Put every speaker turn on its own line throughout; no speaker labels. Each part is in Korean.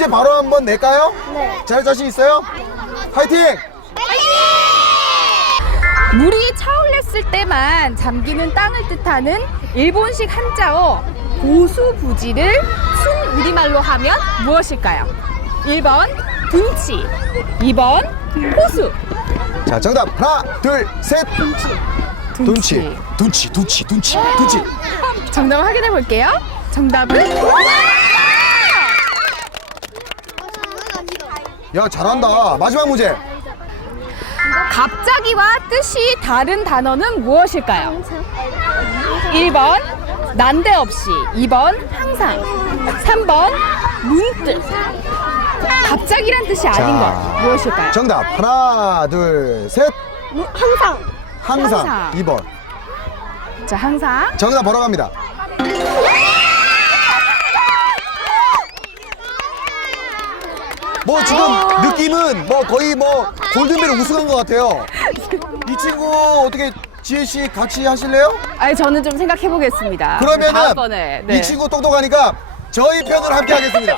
문제 바로 한번 낼까요?
네.
잘 자신 있어요? 화이팅!
물이 차올렸을 때만 잠기는 땅을 뜻하는 일본식 한자어 고수부지를 순 우리말로 하면 무엇일까요? 1번 둔치, 2번 호수.
자, 정답 하나, 둘, 셋. 둔치.
정답을 확인해 볼게요. 정답은
야, 잘한다. 마지막 문제.
갑자기와 뜻이 다른 단어는 무엇일까요? 1번 난데없이, 2번 항상, 3번 문득. 갑자기란 뜻이 아닌 것 무엇일까요?
정답 하나, 둘, 셋.
항상.
항상. 2번.
자, 항상.
정답 바로 갑니다. 뭐 지금 느낌은 뭐 거의 뭐 골든벨 우승한 것 같아요. 이 친구 어떻게 지혜 씨 같이 하실래요?
아니, 저는 좀 생각해 보겠습니다.
그러면은
다음번에. 네.
이 친구 똑똑하니까 저희 편으로 함께 하겠습니다.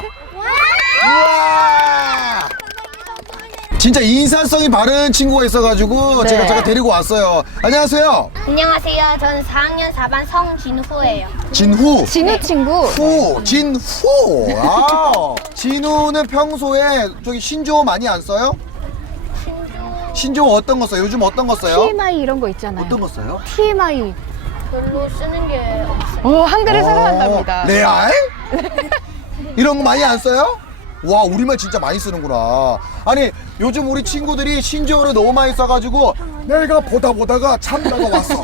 우와! 진짜 인사성이 바른 친구가 있어가지고
네.
제가 데리고 왔어요. 안녕하세요.
안녕하세요. 저는 4학년 4반 성진후예요.
진후.
진우 친구.
진후. 아, 진우는 평소에 저기 신조어 많이 안 써요? 신조어 어떤 거 써요? 요즘 어떤 거 써요?
TMI 이런 거 있잖아요.
어떤 거 써요?
TMI.
별로 쓰는 게 없어요.
한글을 사랑한답니다.
레알? 이런 거 많이 안 써요? 와, 우리말 진짜 많이 쓰는구나. 아니, 요즘 우리 친구들이 신조어를 너무 많이 써가지고 내가 보다가 참다가 왔어.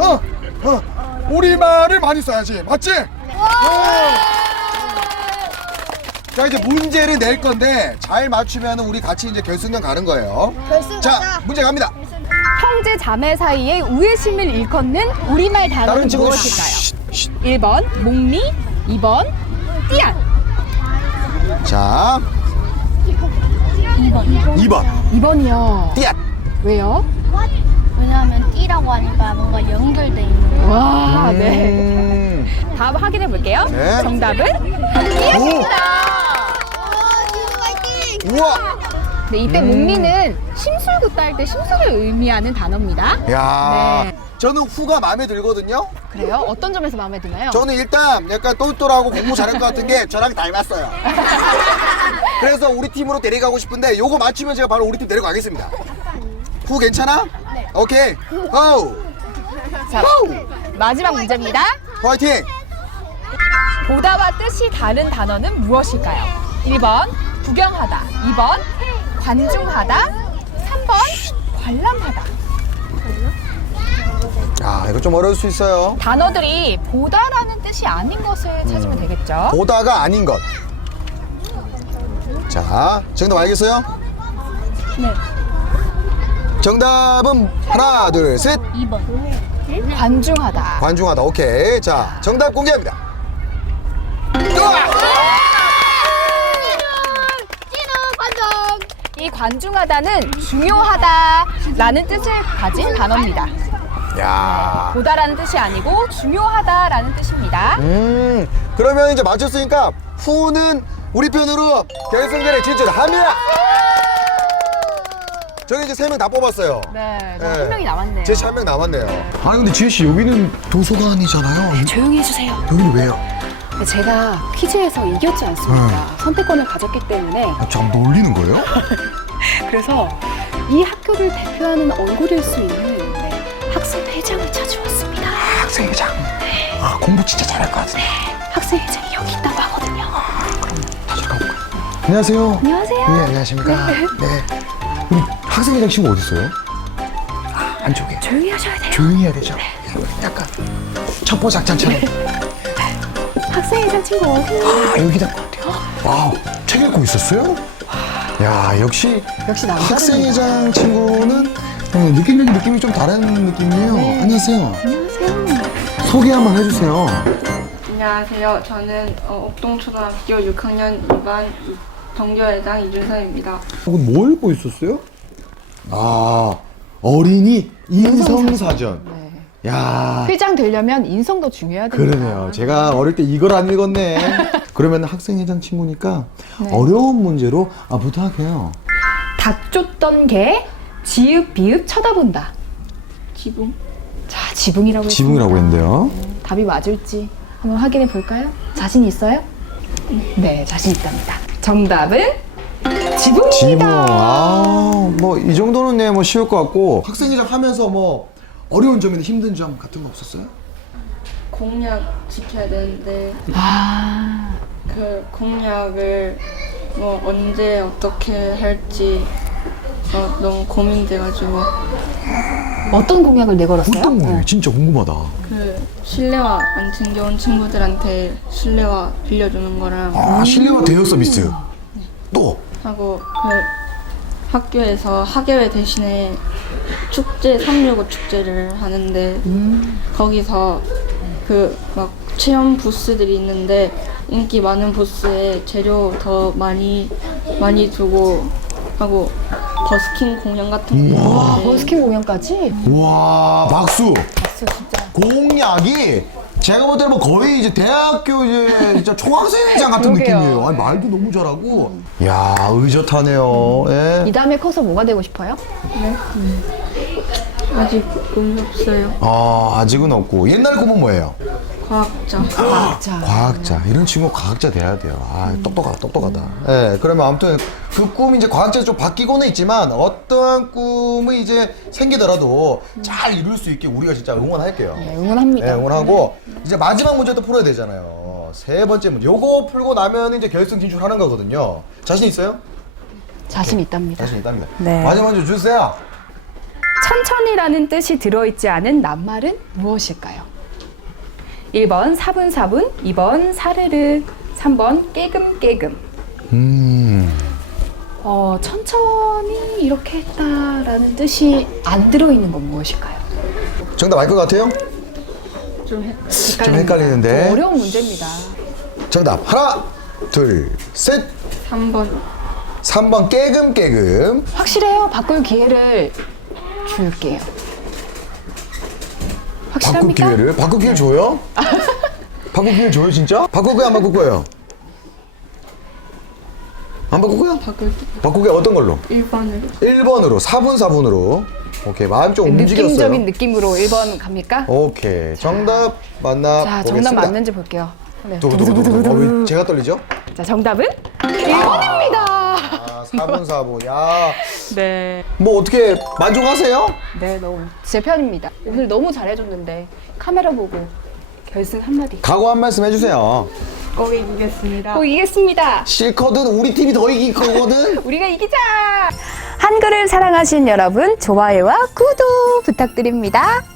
우리말을 많이 써야지. 맞지? 자, 이제 문제를 낼 건데 잘 맞추면 우리 같이 이제 결승전 가는 거예요. 자, 문제 갑니다.
형제 자매 사이에 우애심을 일컫는 우리말 단어는
다른 친구
무엇일까요? 1번 목미, 2번 띠안.
자, 2번.
2번이요.
띠앗.
왜요?
왜냐하면 띠라고 하니까 뭔가 연결돼 있는 거.
와, 네. 다음 확인해 볼게요.
네.
정답은
오! 우와!
네, 이때 목미는 심술궂다 할 때 심술을 의미하는 단어입니다.
야,
네.
저는 후가 마음에 들거든요.
그래요? 어떤 점에서 마음에 드나요?
저는 일단 약간 똘똘하고 공부 잘할 것 같은 게 저랑 닮았어요. 그래서 우리 팀으로 데려가고 싶은데 요거 맞추면 제가 바로 우리 팀 데려가겠습니다. 후 괜찮아? 네. 오케이. 고!
자, 마지막 문제입니다.
화이팅!
보다와 뜻이 다른 단어는 무엇일까요? 1번 구경하다, 2번 관중하다, 3번 관람하다.
아, 이거 좀 어려울 수 있어요.
단어들이 보다라는 뜻이 아닌 것을 찾으면 되겠죠.
보다가 아닌 것. 자, 정답 알겠어요?
네.
정답은 하나, 둘, 셋.
2번.
관중하다.
관중하다. 오케이. 자, 정답 공개합니다.
이 관중하다는 중요하다라는 뜻을 가진 단어입니다.
야.
보다라는 뜻이 아니고 중요하다라는 뜻입니다.
그러면 이제 맞췄으니까 후는 우리 편으로 결승전에 진출합니다. 저희 이제 3명 다 뽑았어요.
네,
네.
한 명이 남았네요.
제시 1명 남았네요. 아니 근데 지혜 씨 여기는 도서관이잖아요.
조용히 해주세요.
여기는 왜요?
제가 퀴즈에서 이겼지 않습니까? 선택권을 가졌기 때문에.
참 놀리는 거예요?
그래서 이 학교를 대표하는 얼굴일 수 있는 학생회장을 찾아왔습니다.
학생회장. 아, 공부 진짜 잘할 것 같은데.
학생회장이 여기 있다고 하거든요.
다 가볼까요? 안녕하세요.
안녕하세요.
네, 안녕하십니까. 네. 우리 학생회장 친구 어디 있어요? 아, 안쪽에.
조용히 하셔야 돼요.
조용히 해야 되죠. 약간 첩보 작전처럼.
학생회장 친구 어디요?
아, 여기다 것 같아요. 와우, 책 읽고 있었어요? 야, 역시
남자입니다.
학생회장 친구는 느낌적인 느낌이 좀 다른 느낌이에요.
네.
안녕하세요.
안녕하세요.
소개 한번 해주세요.
안녕하세요. 저는 옥동초등학교 6학년 2반 정교회장 이준선입니다.
뭐 읽고 있었어요? 아, 어린이 인성사전.
네.
야.
회장 되려면 인성도 중요하다.
그러네요. 제가 어릴 때 이걸 안 읽었네. 그러면 학생회장 친구니까
네.
어려운 문제로 부탁해요.
닭 쫓던 개, 지읒 비읒 쳐다본다.
지붕.
자, 지붕이라고 했습니다.
지붕이라고 했는데요.
답이 맞을지 한번 확인해 볼까요? 자신 있어요? 네, 자신 있답니다. 정답은 지붕입니다.
지붕. 뭐 이 정도는 네, 뭐 쉬울 것 같고 학생회장 하면서 뭐 어려운 점이나 힘든 점 같은 거 없었어요?
공약 지켜야 되는데
아,
그 공약을 뭐 언제 어떻게 할지 너무 고민돼가지고
어떤 공약을 내걸었어요?
어떤 거예요? 진짜 궁금하다.
그 실내화 안 챙겨온 친구들한테 실내화 빌려주는 거랑
아, 실내화 대여 서비스. 또
하고 그 학교에서 학예회 대신에 축제 365 축제를 하는데 거기서 그 막 체험 부스들이 있는데 인기 많은 부스에 재료 더 많이 두고 하고 버스킹 공연 같은 거
와,
있는데
버스킹 공연까지?
와 박수.
박수 진짜.
공약이 제가 볼 때는 뭐 거의 이제 대학교 이제 진짜 총학생회장 같은
그러게요.
느낌이에요. 아니 말도 너무 잘하고. 야 의젓하네요. 예.
이 다음에 커서 뭐가 되고 싶어요?
네? 아직 꿈이 없어요.
아직은 없고 옛날 꿈은 뭐예요?
과학자.
과학자.
과학자. 이런 친구 과학자 돼야 돼요. 똑똑하다. 예, 그러면 아무튼 그 꿈이 이제 과학자 좀 바뀌고는 있지만 어떠한 꿈이 이제 생기더라도 잘 이룰 수 있게 우리가 진짜 응원할게요.
네, 응원합니다.
네, 응원하고 이제 마지막 문제도 풀어야 되잖아요. 세 번째 문제. 요거 풀고 나면 이제 결승 진출하는 거거든요. 자신 있어요?
자신 있답니다.
자신 있답니다.
네.
마지막 문제 주세요.
천천히라는 뜻이 들어있지 않은 낱말은 무엇일까요? 1번 사분사분, 2번 사르르, 3번 깨금깨금. 천천히 이렇게 했다라는 뜻이 안 들어있는 건 무엇일까요?
정답 알 것 같아요?
좀
좀 헷갈리는데.
어려운 문제입니다.
정답 하나, 둘, 셋.
3번.
3번 깨금깨금.
확실해요? 바꿀 기회를 줄게요. 확실합니까?
바꿀 기회를 줘요? 바꿀 기회 줘요 진짜? 바꿀 거야 안 바꿀 거예요? 안 바꿀 거야? 바꿀 게 어떤 걸로?
1번을.
1번으로 4분으로. 오케이 마음 좀 움직였어요.
느낌적인 느낌으로 1번 갑니까?
오케이 정답 만나
자,
보겠습니다.
정답 맞는지 볼게요. 네.
두구두구두구. 왜 제가 떨리죠?
자, 정답은 1번입니다.
4분. 야,
네.
뭐 어떻게 만족하세요?
네, 너무 제 편입니다. 오늘 너무 잘해줬는데 카메라 보고 결승 한마디.
각오 한 말씀 해주세요.
꼭 이기겠습니다.
꼭 이기겠습니다.
싫거든 우리 팀이 더 이길 거거든.
우리가 이기자. 한글을 사랑하신 여러분, 좋아요와 구독 부탁드립니다.